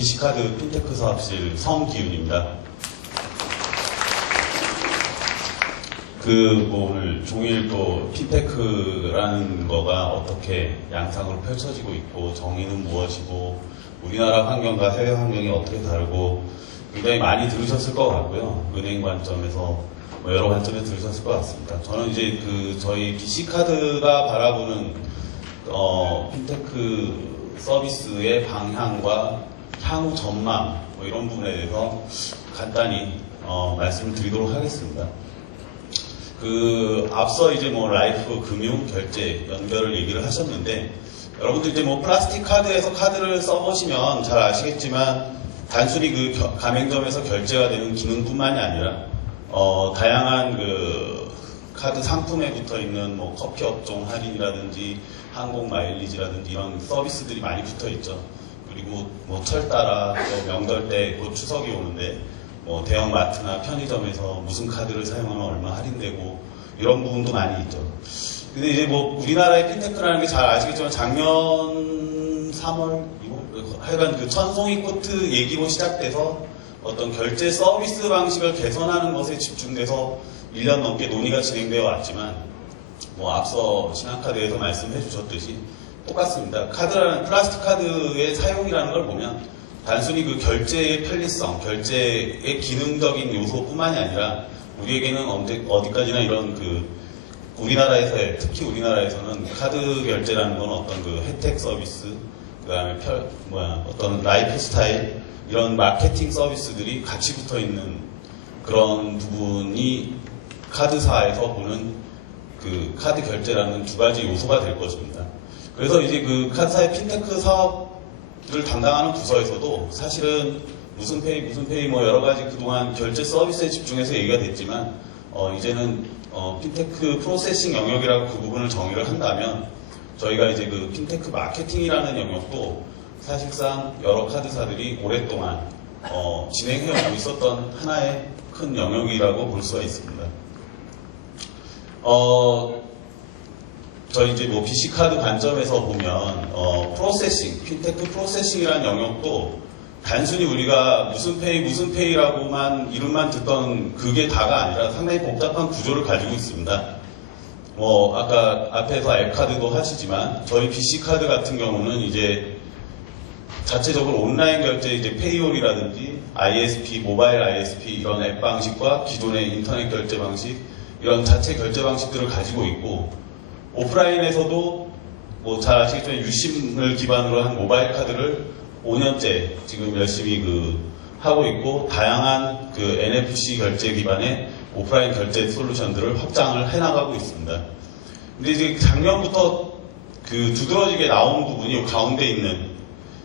BC카드 핀테크 사업실 성기훈입니다. 오늘 종일 또 핀테크라는 거가 어떻게 양상으로 펼쳐지고 있고, 정의는 무엇이고, 우리나라 환경과 해외 환경이 어떻게 다르고, 굉장히 많이 들으셨을 것 같고요. 은행 관점에서, 여러 관점에서 들으셨을 것 같습니다. 저는 이제 저희 BC카드가 바라보는, 핀테크 서비스의 방향과 향후 전망, 이런 부분에 대해서 간단히, 말씀을 드리도록 하겠습니다. 앞서 이제 라이프, 금융, 결제, 연결을 얘기를 하셨는데, 여러분들 이제 플라스틱 카드에서 카드를 써보시면 잘 아시겠지만, 단순히 가맹점에서 결제가 되는 기능뿐만이 아니라, 다양한 카드 상품에 붙어 있는 커피 업종 할인이라든지, 항공 마일리지라든지 이런 서비스들이 많이 붙어 있죠. 그리고 철 따라 또 명절 때 곧 추석이 오는데, 대형 마트나 편의점에서 무슨 카드를 사용하면 얼마 할인되고 이런 부분도 많이 있죠. 근데 이제 우리나라의 핀테크라는 게 잘 아시겠지만 작년 3월, 2월 하여간 천송이 코트 얘기로 시작돼서 어떤 결제 서비스 방식을 개선하는 것에 집중돼서 1년 넘게 논의가 진행되어 왔지만 앞서 신한카드에서 말씀해 주셨듯이 똑같습니다. 플라스틱 카드의 사용이라는 걸 보면 단순히 결제의 편리성, 결제의 기능적인 요소뿐만이 아니라 우리에게는 어디까지나 이런 우리나라에서의, 특히 우리나라에서는 카드 결제라는 건 어떤 혜택 서비스, 그 다음에 어떤 라이프 스타일, 이런 마케팅 서비스들이 같이 붙어 있는 그런 부분이 카드사에서 보는 카드 결제라는 두 가지 요소가 될 것입니다. 그래서 이제 카드사의 핀테크 사업을 담당하는 부서에서도 사실은 무슨 페이 여러 가지 그동안 결제 서비스에 집중해서 얘기가 됐지만 이제는 핀테크 프로세싱 영역이라고 그 부분을 정의를 한다면 저희가 이제 핀테크 마케팅이라는 영역도 사실상 여러 카드사들이 오랫동안 진행해오고 있었던 하나의 큰 영역이라고 볼 수가 있습니다. 저희 이제 BC카드 관점에서 보면 프로세싱, 핀테크 프로세싱이라는 영역도 단순히 우리가 무슨 페이라고만 이름만 듣던 그게 다가 아니라 상당히 복잡한 구조를 가지고 있습니다. 아까 앞에서 앱카드도 하시지만 저희 BC카드 같은 경우는 이제 자체적으로 온라인 결제 이제 페이올이라든지 ISP, 모바일 ISP 이런 앱 방식과 기존의 인터넷 결제 방식 이런 자체 결제 방식들을 가지고 있고 오프라인에서도 잘 아시겠지만 유심을 기반으로 한 모바일 카드를 5년째 지금 열심히 하고 있고 다양한 NFC 결제 기반의 오프라인 결제 솔루션들을 확장을 해나가고 있습니다. 근데 이제 작년부터 두드러지게 나온 부분이 가운데 있는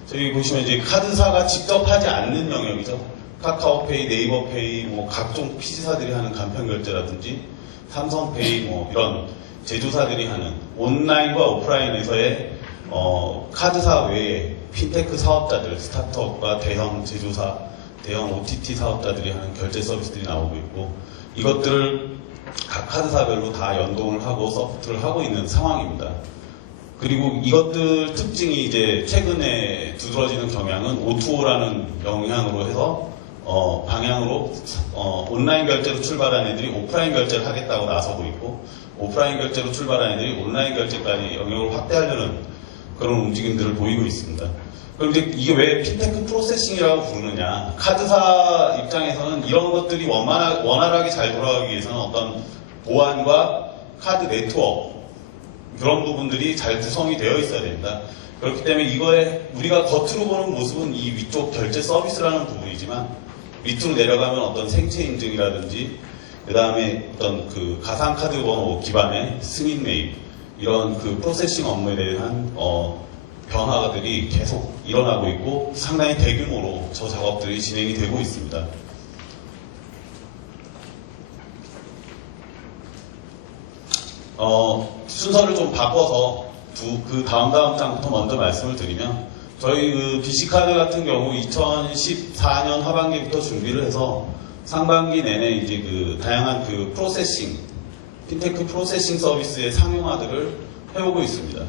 저기 보시면 이제 카드사가 직접 하지 않는 영역이죠. 카카오페이, 네이버페이, 각종 PC사들이 하는 간편 결제라든지 삼성페이 이런 제조사들이 하는 온라인과 오프라인에서의 카드사 외에 핀테크 사업자들, 스타트업과 대형 제조사, 대형 OTT 사업자들이 하는 결제 서비스들이 나오고 있고 이것들을 각 카드사별로 다 연동을 하고 서포트를 하고 있는 상황입니다. 그리고 이것들 특징이 이제 최근에 두드러지는 경향은 O2O라는 영향으로 해서 방향으로 온라인 결제로 출발한 애들이 오프라인 결제를 하겠다고 나서고 있고 오프라인 결제로 출발한 애들이 온라인 결제까지 영역을 확대하려는 그런 움직임들을 보이고 있습니다. 그런데 이게 왜 핀테크 프로세싱이라고 부르느냐? 카드사 입장에서는 이런 것들이 원활하게 잘 돌아가기 위해서는 어떤 보안과 카드 네트워크 그런 부분들이 잘 구성이 되어 있어야 됩니다. 그렇기 때문에 이거에 우리가 겉으로 보는 모습은 이 위쪽 결제 서비스라는 부분이지만 밑으로 내려가면 어떤 생체 인증이라든지 그 다음에 어떤 가상카드 번호 기반의 승인 매입 이런 프로세싱 업무에 대한 변화들이 계속 일어나고 있고 상당히 대규모로 저 작업들이 진행이 되고 있습니다. 순서를 좀 바꿔서 다음 장부터 먼저 말씀을 드리면 저희 BC카드 같은 경우 2014년 하반기부터 준비를 해서 상반기 내내 이제 다양한 프로세싱, 핀테크 프로세싱 서비스의 상용화들을 해오고 있습니다.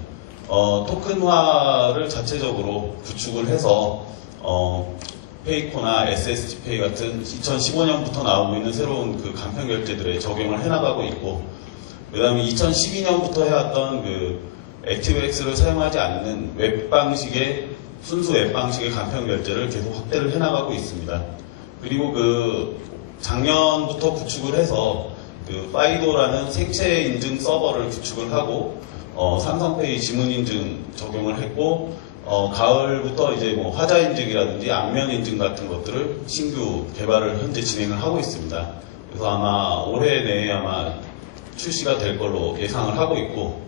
토큰화를 자체적으로 구축을 해서 페이코나 SSG페이 같은 2015년부터 나오고 있는 새로운 그 간편 결제들에 적용을 해나가고 있고, 그 다음에 2012년부터 해왔던 그 액티브엑스를 사용하지 않는 웹 방식의 순수 웹 방식의 간편 결제를 계속 확대를 해나가고 있습니다. 그리고 그 작년부터 구축을 해서 그 파이도라는 생체 인증 서버를 구축을 하고 삼성페이 지문 인증 적용을 했고, 가을부터 이제 뭐 화자 인증이라든지 안면 인증 같은 것들을 신규 개발을 현재 진행을 하고 있습니다. 그래서 아마 올해 내에 아마 출시가 될 걸로 예상을 하고 있고,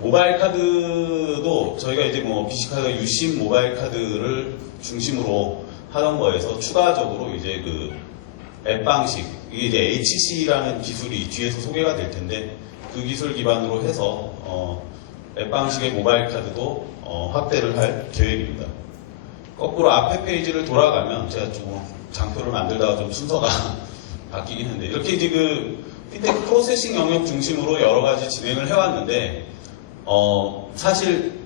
모바일 카드도 저희가 이제 뭐 BC카드가 유심 모바일 카드를 중심으로 하던 거에서 추가적으로 이제 그 앱 방식, 이게 이제 HC라는 기술이 뒤에서 소개가 될 텐데, 그 기술 기반으로 해서 앱 방식의 모바일 카드도 확대를 할 계획입니다. 거꾸로 앞에 페이지를 돌아가면 제가 좀 장표를 만들다가 좀 순서가 바뀌긴 했는데, 이렇게 이제 그 핀테크 프로세싱 영역 중심으로 여러 가지 진행을 해왔는데, 사실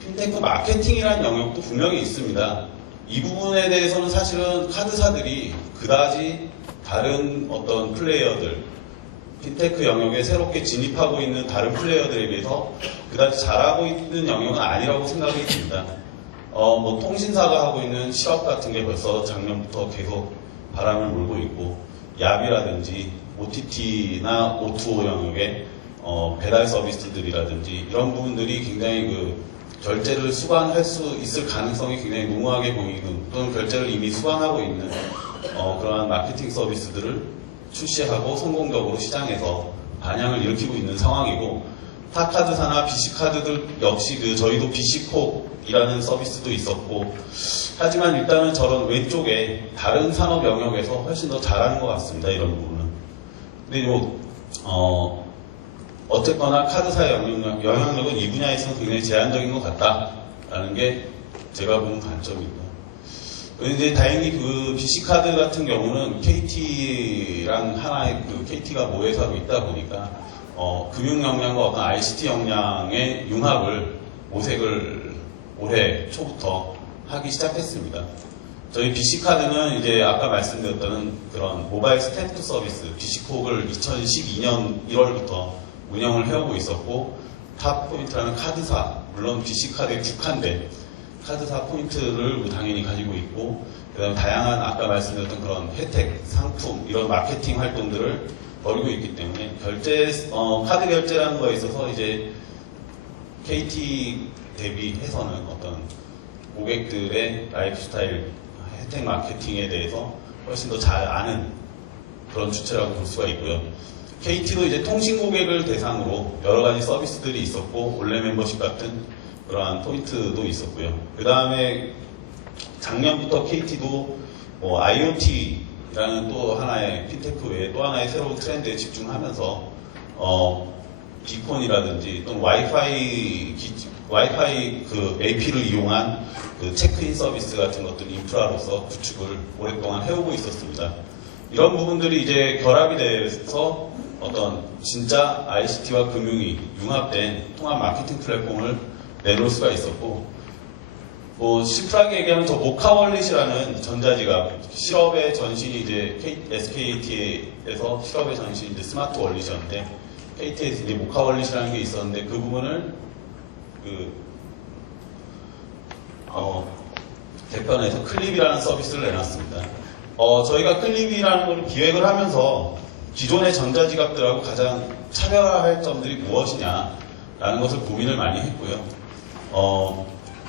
핀테크 마케팅이라는 영역도 분명히 있습니다. 이 부분에 대해서는 사실은 카드사들이 그다지 다른 어떤 플레이어들, 핀테크 영역에 새롭게 진입하고 있는 다른 플레이어들에 비해서 그다지 잘하고 있는 영역은 아니라고 생각이 듭니다. 뭐 통신사가 하고 있는 실업 같은 게 벌써 작년부터 계속 바람을 몰고 있고, 야비라든지 OTT나 O2O 영역의 배달 서비스들이라든지 이런 부분들이 굉장히 그 결제를 수반할 수 있을 가능성이 굉장히 농후하게 보이는, 또는 결제를 이미 수반하고 있는 그러한 마케팅 서비스들을 출시하고 성공적으로 시장에서 반향을 일으키고 있는 상황이고, 타카드사나 BC카드들 역시 그 저희도 BC콕이라는 서비스도 있었고, 하지만 일단은 저런 왼쪽에 다른 산업 영역에서 훨씬 더 잘하는 것 같습니다. 이런 부분은. 근데 어쨌거나 카드사의 영향력은 이 분야에서는 굉장히 제한적인 것 같다라는 게 제가 보는 관점입니다. 이제 다행히 그 BC카드 같은 경우는 KT랑 하나의 그 KT가 모회사로 있다 보니까 금융 역량과 어떤 ICT 역량의 융합을 모색을 올해 초부터 하기 시작했습니다. 저희 BC카드는 이제 아까 말씀드렸던 그런 모바일 스탬프 서비스 BC콕을 2012년 1월부터 운영을 해오고 있었고, 탑포인트라는 카드사, 물론 BC카드에 국한된 카드사 포인트를 당연히 가지고 있고, 그다음에 다양한 아까 말씀드렸던 그런 혜택, 상품, 이런 마케팅 활동들을 벌이고 있기 때문에 카드 결제라는 거에 있어서 이제 KT 대비해서는 어떤 고객들의 라이프 스타일, 혜택 마케팅에 대해서 훨씬 더 잘 아는 그런 주체라고 볼 수가 있고요. KT도 이제 통신 고객을 대상으로 여러 가지 서비스들이 있었고, 올레 멤버십 같은 그러한 포인트도 있었고요. 그 다음에 작년부터 KT도 IoT라는 또 하나의 핀테크 외에 또 하나의 새로운 트렌드에 집중하면서 비콘이라든지 또는 와이파이 그 AP를 이용한 그 체크인 서비스 같은 것들 인프라로서 구축을 오랫동안 해오고 있었습니다. 이런 부분들이 이제 결합이 돼서 어떤 진짜 ICT와 금융이 융합된 통합 마케팅 플랫폼을 내놓을 수가 있었고, 심플하게 얘기하면 저 모카월릿이라는 전자지갑, 실업의 전신이 이제 SKT에서 실업의 전신이 이제 스마트 월릿이었는데, KT에서 이제 모카월릿이라는 게 있었는데, 그 부분을 대편에서 클립이라는 서비스를 내놨습니다. 저희가 클립이라는 걸 기획을 하면서 기존의 전자지갑들하고 가장 차별화할 점들이 무엇이냐라는 것을 고민을 많이 했고요.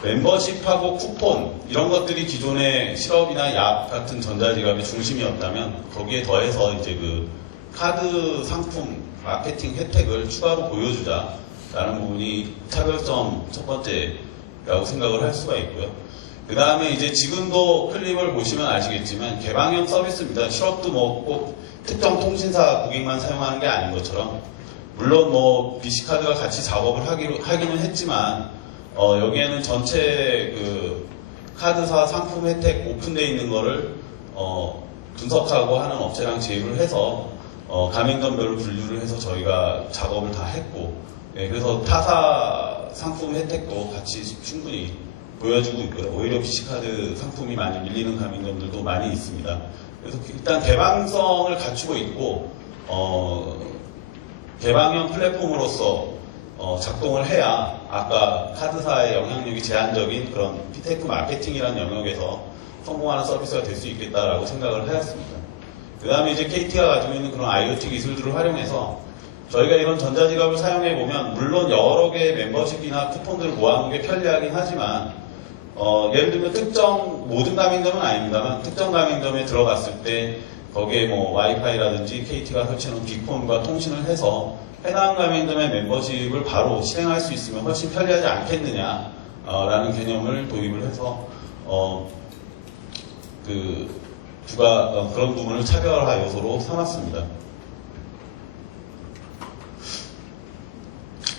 멤버십하고 쿠폰 이런 것들이 기존의 실업이나 약 같은 전자지갑의 중심이었다면, 거기에 더해서 이제 그 카드 상품 마케팅 혜택을 추가로 보여주자라는 부분이 차별점 첫 번째라고 생각을 할 수가 있고요. 그 다음에 이제 지금도 클립을 보시면 아시겠지만 개방형 서비스입니다. 실업도 꼭 특정 통신사 고객만 사용하는 게 아닌 것처럼, 물론 BC카드가 같이 작업을 하기는 했지만, 여기에는 전체 그 카드사 상품 혜택 오픈되어 있는 거를 분석하고 하는 업체랑 제휴를 해서 가맹점별로 분류를 해서 저희가 작업을 다 했고, 그래서 타사 상품 혜택도 같이 충분히 보여주고 있고요. 오히려 BC카드 상품이 많이 밀리는 가맹점들도 많이 있습니다. 그래서 일단 개방성을 갖추고 있고 개방형 플랫폼으로서 작동을 해야 아까 카드사의 영향력이 제한적인 그런 피테크 마케팅이라는 영역에서 성공하는 서비스가 될 수 있겠다라고 생각을 하였습니다. 그 다음에 이제 KT가 가지고 있는 그런 IoT 기술들을 활용해서 저희가 이런 전자지갑을 사용해 보면 물론 여러 개의 멤버십이나 쿠폰들을 모아놓은 게 편리하긴 하지만 예를 들면 모든 가맹점은 아닙니다만 특정 가맹점에 들어갔을 때 거기에 뭐 와이파이라든지 KT가 설치해놓은 빅폰과 통신을 해서 해당 가맹점의 멤버십을 바로 실행할 수 있으면 훨씬 편리하지 않겠느냐라는 개념을 도입을 해서 그런 부분을 차별화 요소로 삼았습니다.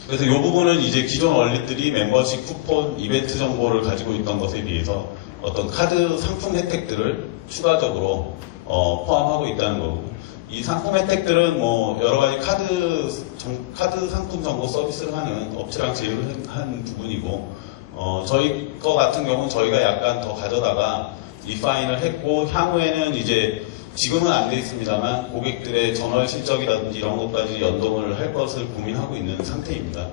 그래서 이 부분은 이제 기존 원리들이 멤버십, 쿠폰, 이벤트 정보를 가지고 있던 것에 비해서 어떤 카드 상품 혜택들을 추가적으로 포함하고 있다는 거고, 이 상품 혜택들은 뭐 여러 가지 카드 상품 정보 서비스를 하는 업체랑 제휴를 한 부분이고, 저희 거 같은 경우는 저희가 약간 더 가져다가 리파인을 했고, 향후에는 이제 지금은 안 돼 있습니다만 고객들의 전월 실적이라든지 이런 것까지 연동을 할 것을 고민하고 있는 상태입니다.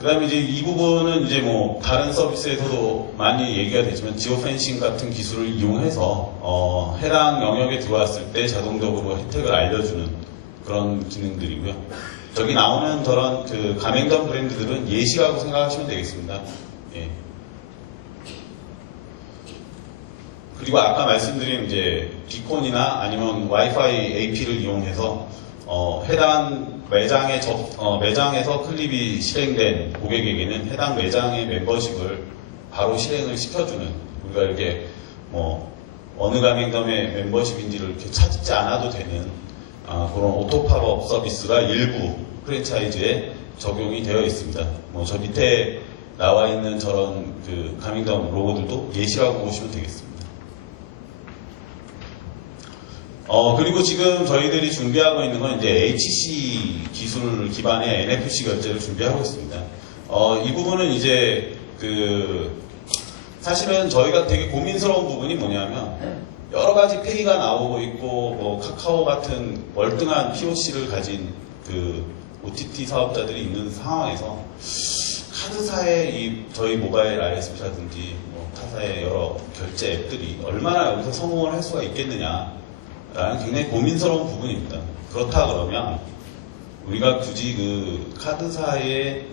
그 다음에 이제 이 부분은 이제 뭐 다른 서비스에서도 많이 얘기가 되지만 지오펜싱 같은 기술을 이용해서 해당 영역에 들어왔을 때 자동적으로 혜택을 알려주는 그런 기능들이고요. 저기 나오는 저런 그 가맹점 브랜드들은 예시라고 생각하시면 되겠습니다. 예. 그리고 아까 말씀드린 이제 비콘이나 아니면 와이파이 AP를 이용해서 해당 매장에서 클립이 실행된 고객에게는 해당 매장의 멤버십을 바로 실행을 시켜주는, 우리가 이렇게 뭐 어느 가맹점의 멤버십인지를 이렇게 찾지 않아도 되는 그런 오토팝업 서비스가 일부 프랜차이즈에 적용이 되어 있습니다. 뭐 저 밑에 나와 있는 저런 그 가맹점 로고들도 예시라고 보시면 되겠습니다. 그리고 지금 저희들이 준비하고 있는 건 이제 HC 기술 기반의 NFC 결제를 준비하고 있습니다. 이 부분은 이제 사실은 저희가 되게 고민스러운 부분이 뭐냐면 여러 가지 페이가 나오고 있고 뭐 카카오 같은 월등한 POC를 가진 그 OTT 사업자들이 있는 상황에서 카드사의 저희 모바일 ISP라든지 뭐 타사의 여러 결제 앱들이 얼마나 여기서 성공을 할 수가 있겠느냐 라는 굉장히 고민스러운 부분입니다. 그렇다 그러면 우리가 굳이 그 카드사의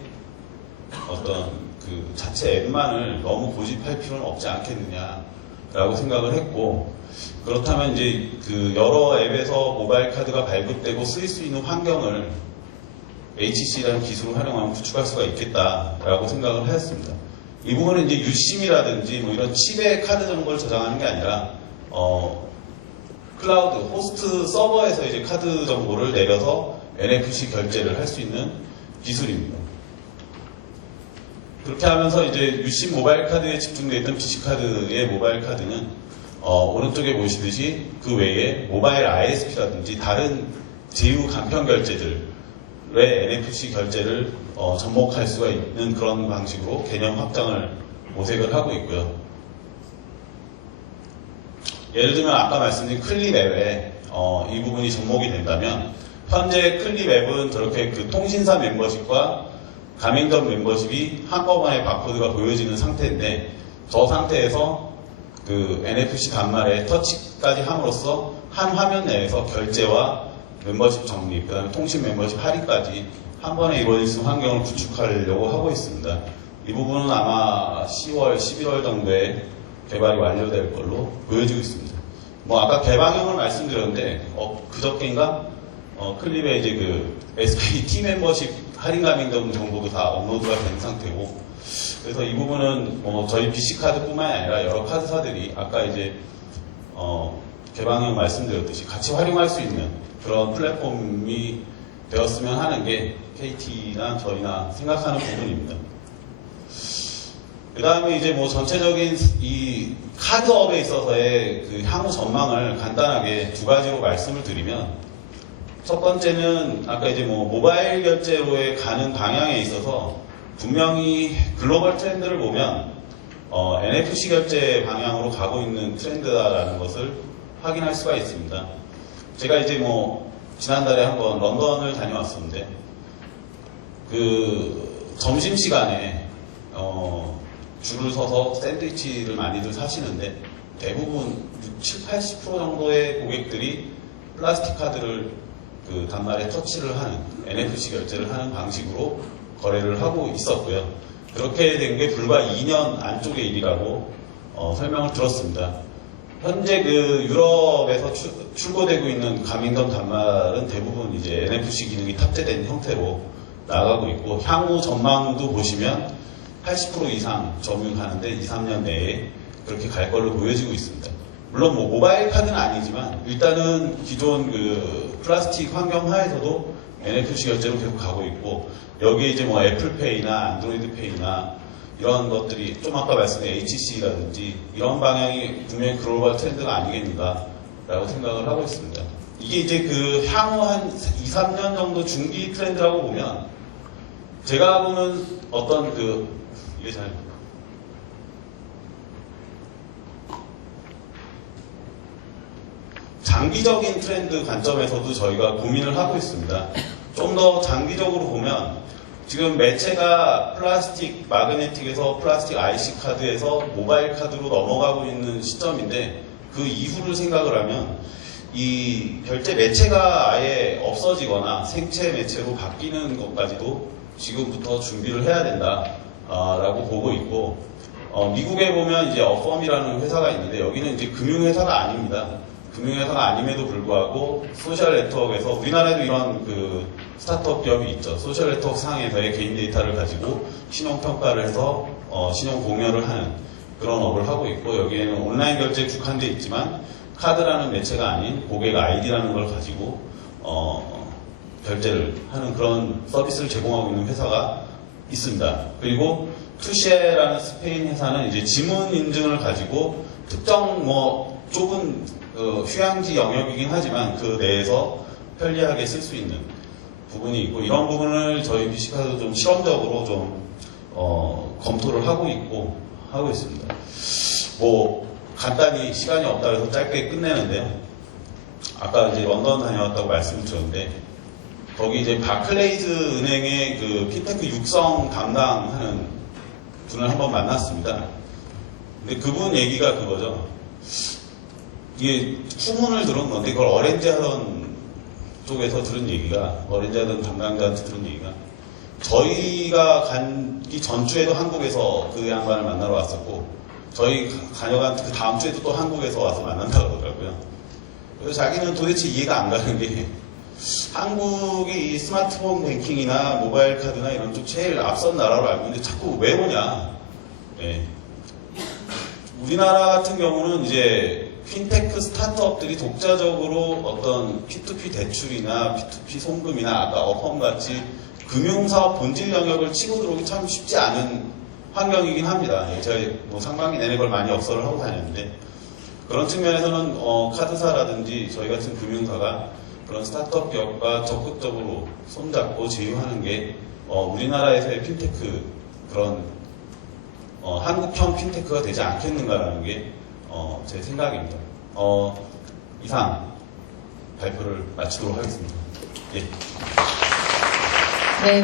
어떤 그 자체 앱만을 너무 고집할 필요는 없지 않겠느냐라고 생각을 했고, 그렇다면 이제 그 여러 앱에서 모바일 카드가 발급되고 쓰일 수 있는 환경을 HC라는 기술을 활용하면 구축할 수가 있겠다라고 생각을 하였습니다. 이 부분은 이제 유심이라든지 뭐 이런 칩에 카드 정보를 저장하는 게 아니라 클라우드, 호스트 서버에서 이제 카드 정보를 내려서 NFC 결제를 할 수 있는 기술입니다. 그렇게 하면서 이제 유심 모바일 카드에 집중되어 있던 BC카드의 모바일 카드는 오른쪽에 보시듯이 그 외에 모바일 ISP라든지 다른 제휴 간편 결제들의 NFC 결제를 접목할 수가 있는 그런 방식으로 개념 확장을 모색을 하고 있고요. 예를 들면 아까 말씀드린 클립 앱에 이 부분이 접목이 된다면 현재 클립 앱은 저렇게 그 통신사 멤버십과 가맹점 멤버십이 한꺼번에 바코드가 보여지는 상태인데, 저 상태에서 그 NFC 단말에 터치까지 함으로써 한 화면 내에서 결제와 멤버십 적립, 그 다음에 통신 멤버십 할인까지 한 번에 이루어질 수 있는 환경을 구축하려고 하고 있습니다. 이 부분은 아마 10월, 11월 정도에 개발이 완료될 걸로 보여지고 있습니다. 뭐 아까 개방형을 말씀드렸는데 그저께인가 클립에 이제 그 SK T 멤버십 할인 가맹점 정보도 다 업로드가 된 상태고, 그래서 이 부분은 뭐 저희 BC카드뿐만이 아니라 여러 카드사들이 아까 이제 개방형 말씀드렸듯이 같이 활용할 수 있는 그런 플랫폼이 되었으면 하는 게 KT나 저희나 생각하는 부분입니다. 그 다음에 이제 뭐 전체적인 이 카드업에 있어서의 그 향후 전망을 간단하게 두 가지로 말씀을 드리면, 첫 번째는 아까 이제 뭐 모바일 결제로의 가는 방향에 있어서 분명히 글로벌 트렌드를 보면 NFC 결제 방향으로 가고 있는 트렌드다라는 것을 확인할 수가 있습니다. 제가 이제 뭐 지난달에 한번 런던을 다녀왔었는데 그 점심시간에 줄을 서서 샌드위치를 많이들 사시는데 대부분 60, 80% 정도의 고객들이 플라스틱 카드를 그 단말에 터치를 하는 NFC 결제를 하는 방식으로 거래를 하고 있었고요. 그렇게 된 게 불과 2년 안쪽의 일이라고 설명을 들었습니다. 현재 그 유럽에서 출고되고 있는 가맹점 단말은 대부분 이제 NFC 기능이 탑재된 형태로 나가고 있고 향후 전망도 보시면 80% 이상 점유하는데 2, 3년 내에 그렇게 갈 걸로 보여지고 있습니다. 물론 뭐 모바일 카드는 아니지만 일단은 기존 그 플라스틱 환경 하에서도 NFC 결제로 계속 가고 있고 여기에 이제 뭐 애플페이나 안드로이드페이나 이런 것들이 좀 아까 말씀드린 HC라든지 이런 방향이 분명히 글로벌 트렌드가 아니겠는가 라고 생각을 하고 있습니다. 이게 이제 그 향후 한 2, 3년 정도 중기 트렌드라고 보면 제가 보는 어떤 그 이게 잘 장기적인 트렌드 관점에서도 저희가 고민을 하고 있습니다. 좀 더 장기적으로 보면 지금 매체가 플라스틱 마그네틱에서 플라스틱 IC 카드에서 모바일 카드로 넘어가고 있는 시점인데 그 이후를 생각을 하면 이 결제 매체가 아예 없어지거나 생체 매체로 바뀌는 것까지도 지금부터 준비를 해야 된다라고 보고 있고 미국에 보면 이제 어펌이라는 회사가 있는데 여기는 이제 금융회사가 아닙니다. 금융회사가 아님에도 불구하고 소셜 네트워크에서 우리나라에도 이런 그 스타트업 기업이 있죠. 소셜 네트워크 상에서의 개인 데이터를 가지고 신용평가를 해서 신용 공여를 하는 그런 업을 하고 있고 여기에는 온라인 결제에 국한되어 있지만 카드라는 매체가 아닌 고객 아이디라는 걸 가지고 결제를 하는 그런 서비스를 제공하고 있는 회사가 있습니다. 그리고 투시에라는 스페인 회사는 이제 지문 인증을 가지고 특정 뭐 좁은 휴양지 영역이긴 하지만 그 내에서 편리하게 쓸 수 있는 부분이 있고 이런 부분을 저희 BC카드도 좀 실험적으로 좀 검토를 하고 있습니다. 뭐 간단히 시간이 없다 해서 짧게 끝내는데요. 아까 이제 런던 다녀왔다고 말씀을 드렸는데 거기 이제 바클레이즈 은행의 그 핀테크 육성 담당하는 분을 한번 만났습니다. 근데 그분 얘기가 그거죠. 이게 후문을 들은 건데 그걸 어렌지 하던 쪽에서 들은 얘기가 어렌지 하던 담당자한테 들은 얘기가 저희가 가기 전주에도 한국에서 그 양반을 만나러 왔었고 저희 자녀가 그 다음 주에도 또 한국에서 와서 만난다고 그러더라고요. 그래서 자기는 도대체 이해가 안 가는 게 한국이 이 스마트폰 뱅킹이나 모바일 카드나 이런 쪽 제일 앞선 나라로 알고 있는데 자꾸 왜 오냐. 네. 우리나라 같은 경우는 이제 핀테크 스타트업들이 독자적으로 어떤 P2P 대출이나 P2P 송금이나 아까 어펌 같이 금융사업 본질 영역을 치고 들어오기 참 쉽지 않은 환경이긴 합니다. 제가 뭐 상반기 내내 그걸 많이 업소를 하고 다녔는데 그런 측면에서는 카드사라든지 저희 같은 금융사가 그런 스타트업 기업과 적극적으로 손잡고 제휴하는 게 우리나라에서의 핀테크 그런 한국형 핀테크가 되지 않겠는가라는 게 제 생각입니다. 이상 발표를 마치도록 하겠습니다. 예. 네.